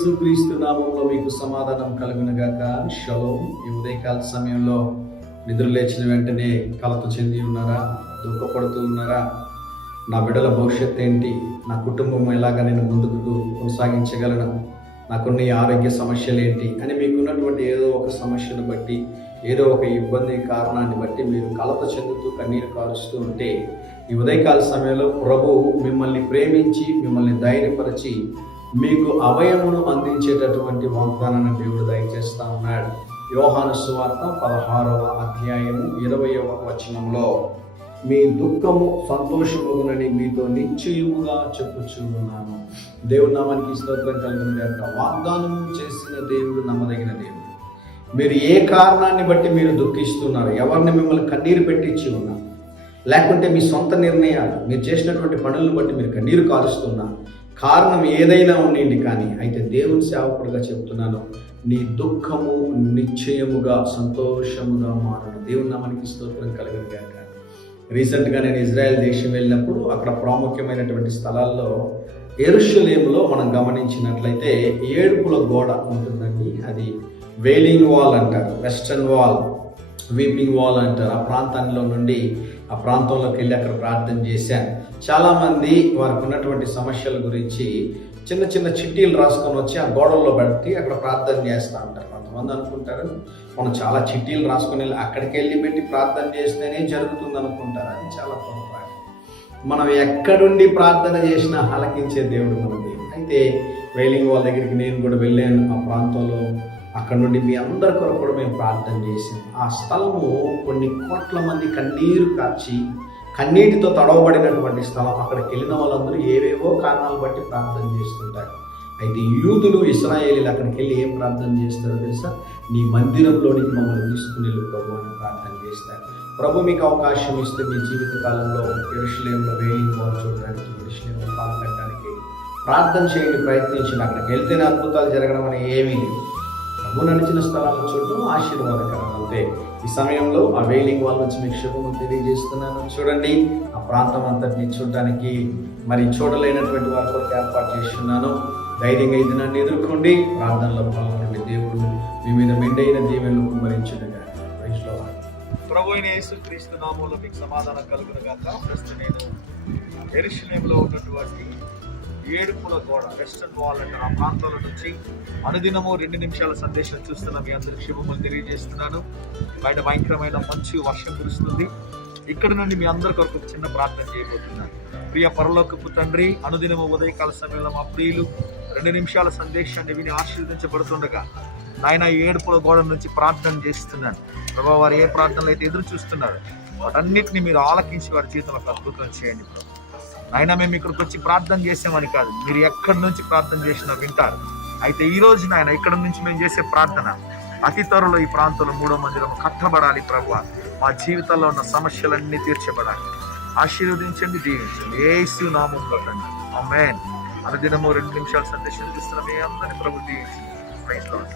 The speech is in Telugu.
యేసుక్రీస్తు నామంలో మీకు సమాధానం కలుగునుగాక. షలోమ్. ఈ ఉదయకాల సమయంలో నిద్ర లేచిన వెంటనే కలత చెంది ఉన్నారా? దుఃఖపడుతూ ఉన్నారా? నా బిడ్డల భవిష్యత్తు ఏంటి? నా కుటుంబం ఎలాగా నేను ముందుకు కొనసాగించగలను? నాకున్న ఈ ఆరోగ్య సమస్యలు ఏంటి అని మీకున్నటువంటి ఏదో ఒక సమస్యను బట్టి, ఏదో ఒక ఇబ్బంది కారణాన్ని బట్టి మీరు కలత చెందుతూ కన్నీరు కారుస్తూ ఉంటే, ఈ ఉదయకాల సమయంలో ప్రభు మిమ్మల్ని ప్రేమించి మిమ్మల్ని ధైర్యపరిచి మీకు అభయమును అందించేటటువంటి వాగ్దానాన్ని దేవుడు దయచేస్తా ఉన్నాడు. యోహాను సువార్త 16వ అధ్యాయము 20వ వచనంలో, మీ దుఃఖము సంతోషముగునని మీతో నిశ్చయముగా చెప్పుచూ ఉన్నాను. దేవుడి నామానికి స్తోత్రం కలుగును గాక. వాగ్దానం చేసిన దేవుడు నమ్మదగిన దేవుడు. మీరు ఏ కారణాన్ని బట్టి మీరు దుఃఖిస్తున్నారు? ఎవరిని మిమ్మల్ని కన్నీరు పెట్టించి ఉన్నారు? లేకుంటే మీ సొంత నిర్ణయాలు, మీరు చేసినటువంటి పనులను బట్టి మీరు కన్నీరు కారుస్తున్నారు? కారణం ఏదైనా ఉండండి, కానీ అయితే దేవుని సేవకుడుగా చెప్తున్నాను, నీ దుఃఖము నిశ్చయముగా సంతోషముగా మారను. దేవుని నామానికి స్తోత్రం కలుగును గాక. రీసెంట్గా నేను ఇజ్రాయెల్ దేశం వెళ్ళినప్పుడు అక్కడ ప్రాముఖ్యమైనటువంటి స్థలాల్లో యెరూషలేములో మనం గమనించినట్లయితే ఏడుపుల గోడ ఉంటుందండి. అది వేలింగ్ వాల్ అంటారు, వెస్టర్న్ వాల్, వీపింగ్ వాల్ అంటారు. ఆ ప్రాంతంలో నుండి ఆ ప్రాంతంలోకి వెళ్ళి అక్కడ ప్రార్థన చేశాను. చాలామంది వారికి ఉన్నటువంటి సమస్యల గురించి చిన్న చిన్న చిట్టీలు రాసుకొని వచ్చి ఆ గోడల్లో పెట్టి అక్కడ ప్రార్థన చేస్తూ ఉంటారు. కొంతమంది అనుకుంటారు మనం చాలా చిట్టీలు రాసుకొని వెళ్ళి అక్కడికి వెళ్ళి పెట్టి ప్రార్థన చేస్తేనే జరుగుతుంది అనుకుంటారు. అది చాలా పొరపాటు. మనం ఎక్కడుండి ప్రార్థన చేసినా ఆలకించే దేవుడు మన దేవుడు. అయితే వేలింగ్ వాల్ దగ్గరికి నేను కూడా వెళ్ళాను. ఆ ప్రాంతంలో అక్కడ నుండి మీ అందరి కొరకు కూడా మేము ప్రార్థన చేసాం. ఆ స్థలము కొన్ని కోట్ల మంది కన్నీరు కార్చి కన్నీటితో తడవబడినటువంటి స్థలం. అక్కడికి వెళ్ళిన వాళ్ళందరూ ఏవేవో కారణాలు బట్టి ప్రార్థన చేస్తుంటారు. అయితే యూదులు, ఇశ్రాయేలీలు అక్కడికి వెళ్ళి ఏం ప్రార్థన చేస్తారో తెలుసా? నీ మందిరంలోనికి మమ్మల్ని తీసుకుని వెళ్ళు ప్రభు అని ప్రార్థన చేస్తారు. ప్రభు మీకు అవకాశం ఇస్తే మీ జీవిత కాలంలో యెరూషలేములో వేలింగ్ వాల్ చూడడానికి, యెరూషలేములో పాలు పెట్టడానికి ప్రార్థన చేయండి, ప్రయత్నించండి. అక్కడికి వెళ్తేనే అద్భుతాలు జరగడం అని ఏమీ లేదు. ప్రభు నడిచిన స్థలాలను చూడడం ఆశీర్వాదకరం. అంతే. ఈ సమయంలో ఆ వేలింగ్ వాల్ నుంచి మీకు శుభము తెలియజేస్తున్నాను. చూడండి, ఆ ప్రాంతం అంతటిని చూడడానికి మరి చూడలేనటువంటి వారి కొరకు ఏర్పాటు చేస్తున్నాను. ధైర్యంగా ఈ దినాన్ని ఎదుర్కోండి, ప్రార్థనలో పాల్గొనండి. దేవుడు మీ మీద మెండైన దీవెనలు కుమ్మరించునుగాక. ప్రభు అయిన యేసుక్రీస్తు నామములో మీకు సమాధానం కలుగునుగాక. ప్రస్తుతం నేను యెరూషలేములో ఉన్నటువంటి ఏడుపుల గోడ, వెస్టర్న్ వాల్ అంటారు, ఆ ప్రాంతాల నుంచి అనుదినము 2 నిమిషాల సందేశం చూస్తున్న మీ అందరికి శుభములు తెలియజేస్తున్నాను. బయట భయంకరమైన మంచు, వర్షం కురుస్తుంది. ఇక్కడ నుండి మీ అందరి కొరకు ఒక చిన్న ప్రార్థన చేయబోతున్నాను. ప్రియ పరలోకపు తండ్రి, అనుదినము ఉదయకాల సమయంలో మా ప్రియులు 2 నిమిషాల సందేశాన్ని విని ఆశీర్వదించబడుతుండగా నాయన ఈ ఏడుపుల గోడ నుంచి ప్రార్థన చేస్తున్నాను. ప్రభావ, వారు ఏ ప్రార్థనలు అయితే ఎదురు చూస్తున్నారు వాటన్నిటిని మీరు ఆలకించి వారి జీవితంలో అద్భుతం చేయండి. అయినా మేము ఇక్కడికి వచ్చి ప్రార్థన చేసామని కాదు, మీరు ఎక్కడి నుంచి ప్రార్థన చేసినా వింటారు. అయితే ఈ రోజు నాయన ఇక్కడ నుంచి మేము చేసే ప్రార్థన అతి త్వరలో ఈ ప్రాంతంలో 3వ మందిరం కట్టబడాలి. ప్రభువా, మా జీవితంలో ఉన్న సమస్యలన్నీ తీర్చబడాలి. ఆశీర్వదించండి, దీవించండి. యేసు నామములో తండ్రి, ఆమేన్. అనుదినము 2 నిమిషాల సందేశం చూస్తున్న మీ అందరినీ ప్రభు దీవించండి. Praise lord.